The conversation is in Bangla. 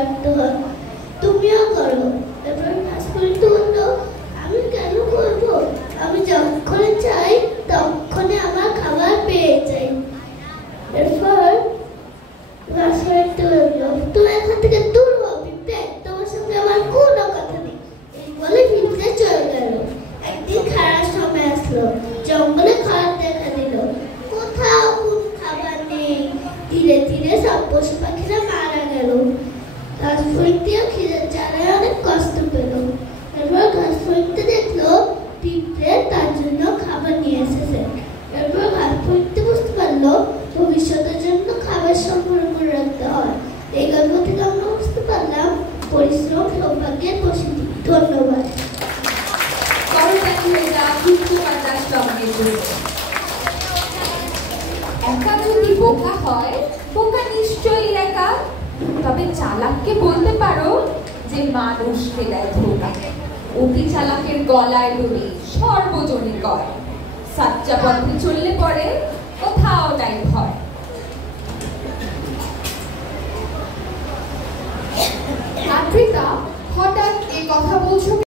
রাখতে হয়, তুমিও করো। এবার ঘাসফড়িংটা বললো, আমি কেন করবো? আমি যখন চাই তখনই আমার খাবার পেয়ে যাই। এরপর ঘাসফড়িংটা বললো, তুমি এখান থেকে দূর হও পিঁপড়ে, তোমার সঙ্গে আমার কোনো কথা নেই। এই বলে পিঁপড়ে চলে গেল। একদিন খারাপ সময় আসলো, জঙ্গলে খারাপ দেখা দিল, কোথাও কোনো খাবার নেই। ধীরে ধীরে সব পশু পাখিরা মারা গেল। ঘাসফড়িংটিও খিদের জ্বালায় অনেক কষ্ট পেল। এরপর ঘাসফড়িংটি দেখলো পিঁপড়ে তার জন্য খাবার নিয়ে এসেছে। এরপর ঘাসফড়িংটি বুঝতে পারলো ভবিষ্যতের জন্য খাবার সংগ্রহ করে রাখতে হয়। এই গল্প থেকে আমরা বুঝতে পারলাম পরিশ্রম সৌভাগ্যের প্রসিদ্ধি। ধন্যবাদ। একা যদি বোকা হয়, বোকা নিশ্চয়ই একা। তবে চালাককে বলতে পারো যে মানুষকে দেয় ধোকা। অতি চালাকের গলায় দড়ি সর্বজনীন কর। সাচ্চা পথে চললে পরে কোথাও নাই ভয়।